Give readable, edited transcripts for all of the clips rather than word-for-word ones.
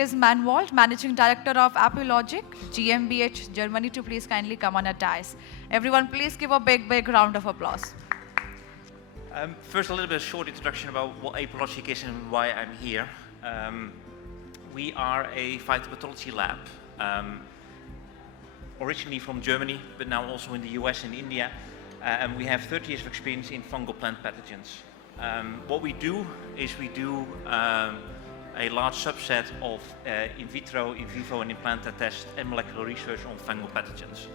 Gijs Manneveld, Managing Director of EpiLogic GmbH, Germany, to please kindly come on a dais. Everyone, please give a big round of applause. First, a little bit of short introduction about what EpiLogic is and why I'm here. We are a phytopathology lab, originally from Germany, but now also in the US and India. And we have 30 years of experience in fungal plant pathogens. What we do is we do a large subset of in vitro, in vivo and implanted tests and molecular research on fungal pathogens.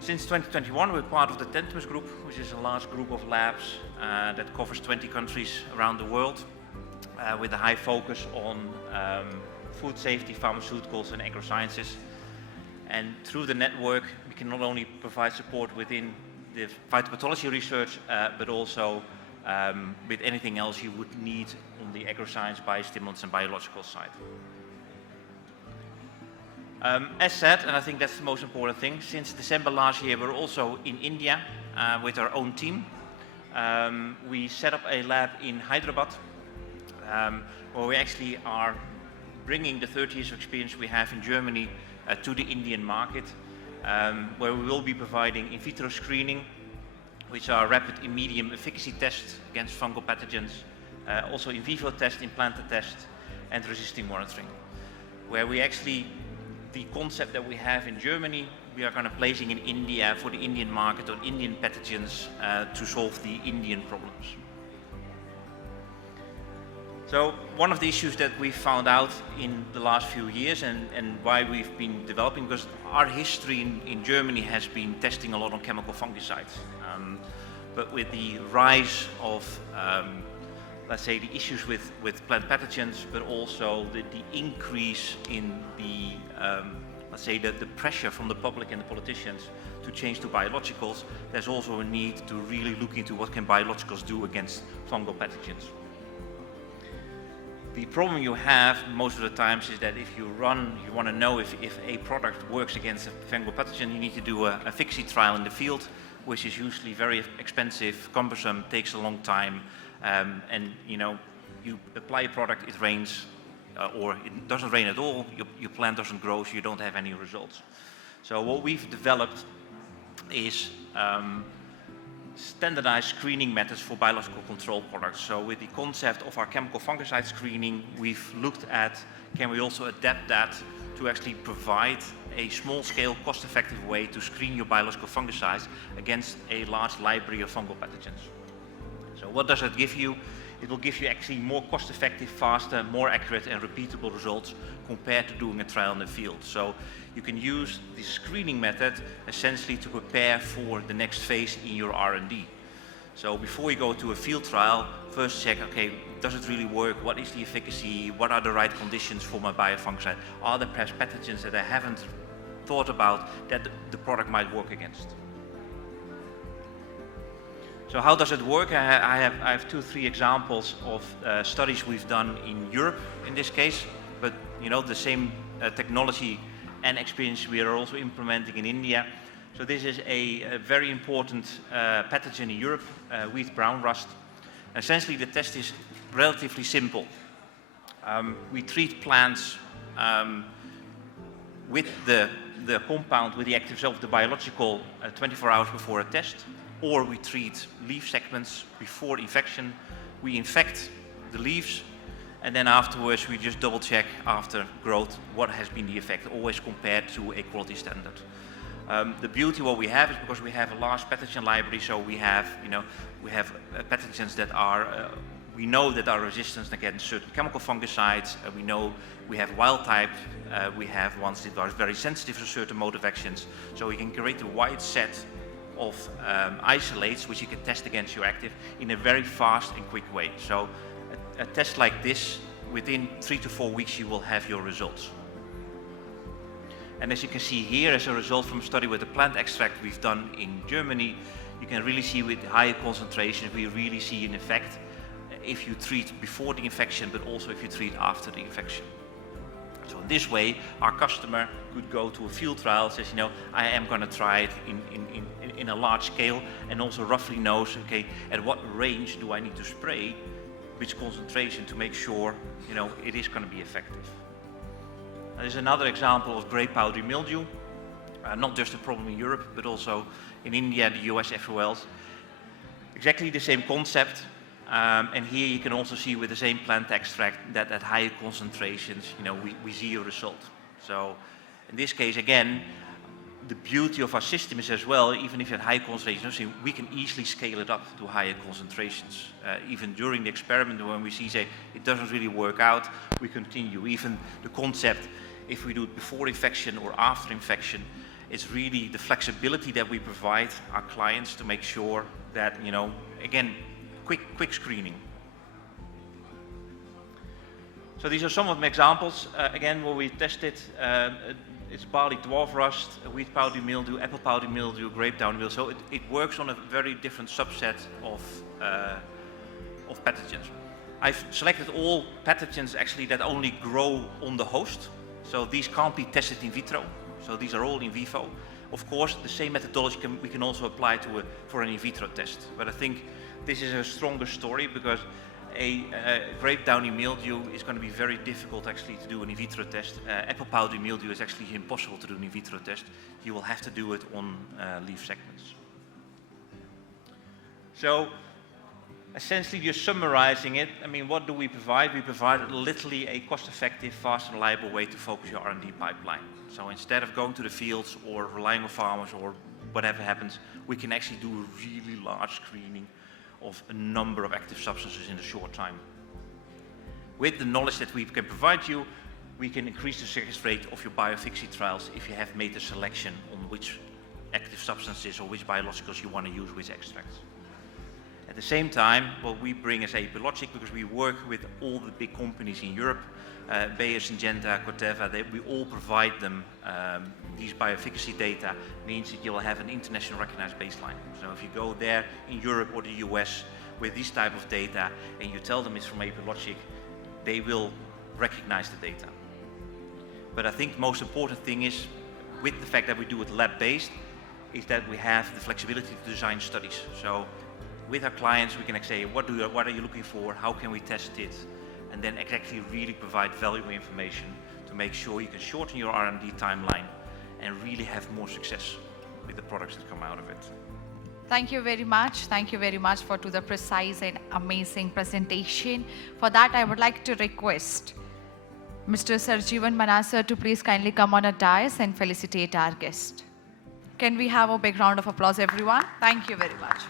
Since 2021 we're part of the Tentmus Group, which is a large group of labs that covers 20 countries around the world with a high focus on food safety, pharmaceuticals and agrosciences. And through the network we can not only provide support within the phytopathology research but also with anything else you would need on the agroscience, biostimulants and biological side. As said, and I think that's the most important thing, since December last year we're also in India with our own team. We set up a lab in Hyderabad where we actually are bringing the 30 years of experience we have in Germany to the Indian market, where we will be providing in vitro screening, which are rapid and medium efficacy tests against fungal pathogens, also in vivo tests, implanted tests and resisting monitoring, where we actually the concept that we have in Germany, we are kind of placing in India for the Indian market on Indian pathogens to solve the Indian problems. So one of the issues that we found out in the last few years and why we've been developing, because our history in Germany has been testing a lot on chemical fungicides. But with the rise of let's say the issues with plant pathogens, but also the increase in the let's say the pressure from the public and the politicians to change to biologicals, there's also a need to really look into what can biologicals do against fungal pathogens. The problem you have most of the times is that if you want to know if a product works against a fungal pathogen, you need to do a efficacy trial in the field, which is usually very expensive, cumbersome, takes a long time. And you know, you apply a product, it rains, or it doesn't rain at all, your plant doesn't grow, so you don't have any results. So what we've developed is standardized screening methods for biological control products. So with the concept of our chemical fungicide screening, we've looked at can we also adapt that to actually provide a small-scale, cost-effective way to screen your biological fungicides against a large library of fungal pathogens. So what does it give you? It will give you actually more cost-effective, faster, more accurate and repeatable results compared to doing a trial in the field. So you can use the screening method essentially to prepare for the next phase in your R&D. So before you go to a field trial, first check, okay, does it really work? What is the efficacy? What are the right conditions for my biofungicide? Are there perhaps pathogens that I haven't thought about that the product might work against? So how does it work? I have 2-3 examples of studies we've done in Europe in this case, but you know the same technology and experience we are also implementing in India. So this is a very important pathogen in Europe, wheat brown rust. Essentially the test is relatively simple. We treat plants with the compound, with the active cell of the biological 24 hours before a test, or we treat leaf segments before infection. We infect the leaves and then afterwards we just double check after growth what has been the effect, always compared to a quality standard. The beauty what we have is because we have a large pathogen library, so we have pathogens that are we know that are resistant against certain chemical fungicides. We know we have wild type, we have ones that are very sensitive to certain mode of actions. So we can create a wide set of isolates which you can test against your active in a very fast and quick way. So a test like this, within 3 to 4 weeks you will have your results. And as you can see here, as a result from a study with the plant extract we've done in Germany, you can really see with higher concentrations we really see an effect if you treat before the infection, but also if you treat after the infection. So in this way, our customer could go to a field trial, says, you know, I am going to try it in a large scale, and also roughly knows, okay, at what range do I need to spray which concentration to make sure, you know, it is going to be effective. There's another example of grape powdery mildew, not just a problem in Europe, but also in India, the US, everywhere else. Exactly the same concept, and here you can also see with the same plant extract that at higher concentrations, you know, we see a result. So in this case, again, the beauty of our system is as well, even if at high concentrations, we can easily scale it up to higher concentrations. Even during the experiment, when we see, say, it doesn't really work out, we continue. Even the concept, if we do it before infection or after infection, it's really the flexibility that we provide our clients to make sure that, you know, again, quick screening. So these are some of the examples, again, where we tested. It's barley dwarf rust, wheat powdery mildew, apple powdery mildew, grape downy mildew. So it works on a very different subset of pathogens. I've selected all pathogens actually that only grow on the host. So these can't be tested in vitro. So these are all in vivo. Of course, the same methodology we can also apply for an in vitro test. But I think this is a stronger story because a grape downy mildew is going to be very difficult actually to do an in vitro test. Apple powdery mildew is actually impossible to do an in vitro test. You will have to do it on leaf segments. So essentially just summarizing it, I mean, what do we provide? We provide literally a cost-effective, fast and reliable way to focus your R&D pipeline. So instead of going to the fields or relying on farmers or whatever happens, we can actually do a really large screening of a number of active substances in a short time. With the knowledge that we can provide you, we can increase the success rate of your bioefficacy trials if you have made the selection on which active substances or which biologicals you want to use, which extracts. At the same time, what we bring as EpiLogic, because we work with all the big companies in Europe, Bayer, Syngenta, Corteva, we all provide them these bioefficacy data, means that you will have an international recognized baseline. So if you go there in Europe or the US with this type of data and you tell them it's from EpiLogic, they will recognize the data. But I think the most important thing is, with the fact that we do it lab-based, is that we have the flexibility to design studies. So with our clients, we can say, what are you looking for? How can we test it? And then exactly really provide valuable information to make sure you can shorten your R&D timeline and really have more success with the products that come out of it. Thank you very much. Thank you very much for the precise and amazing presentation. For that, I would like to request Mr. Sarjeevan Manassar to please kindly come on a dais and felicitate our guest. Can we have a big round of applause, everyone? Thank you very much.